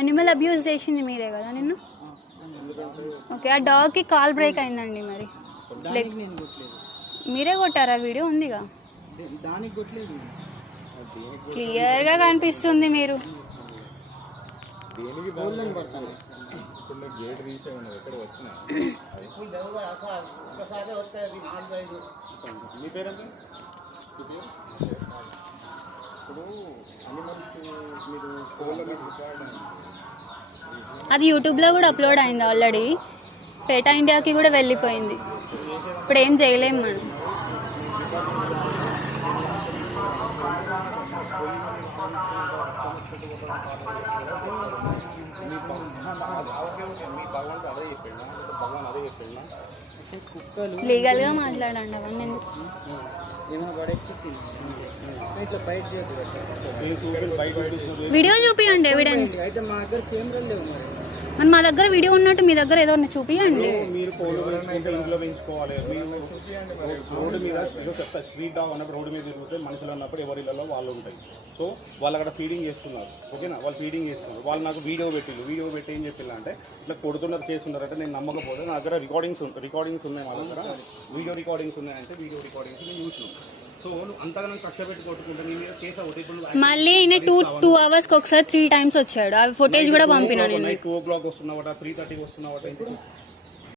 Animal abuse చేసింది మీరే కదా నిన్ను? ఓకే, ఆ డాగ్కి కాల్ బ్రేక్ అయిందండి. మరి మీరే కొట్టారా? వీడియో ఉందిగా, క్లియర్గా కనిపిస్తుంది. మీరు అది యూట్యూబ్లో కూడా అప్లోడ్ అయింది ఆల్రెడీ. పేటా ఇండియాకి కూడా వెళ్ళిపోయింది. ఇప్పుడు ఏం చేయలేము మనం. లీగల్గా మాట్లాడండి అవన్నీ. వీడియో చూపియండి, ఎవిడెన్స్. మరి మా దగ్గర వీడియో ఉన్నట్టు మీ దగ్గర ఏదో చూపియండి. రోడ్డు మీద స్ట్రీట్ డాగ్ అన్నప్పుడు రోడ్డు మీద తిరుగుతే మనుషులు అన్నప్పుడు ఎవరి ఇళ్ళలో వాళ్ళు ఉంటాయి. సో వాళ్ళు అక్కడ ఫీడింగ్ చేస్తున్నారు. ఓకేనా, వాళ్ళు ఫీడింగ్ చేస్తున్నారు. వాళ్ళు నాకు వీడియో పెట్టి ఏం చెప్పిల్లా అంటే ఇట్లా కొడుతున్నారు చేస్తున్నారు అంటే నేను నమ్మకపోతే నా దగ్గర రికార్డింగ్స్ ఉన్నాయి. మా దగ్గర వీడియో రికార్డింగ్స్ ఉన్నాయంటే వీడియో రికార్డింగ్స్ నేను చూసినాను. సో అంతగానో కక్ష పెట్టి కొట్టుకుంటే నీ మీద కేసు అవుతుంది. మళ్ళీ 2 అవర్స్కి ఒకసారి 3 times వచ్చాడు. ఆ ఫుటేజ్ కూడా పంపినా నేను. 2 o'clock వస్తున్నావట, 3:30 వస్తున్నావట.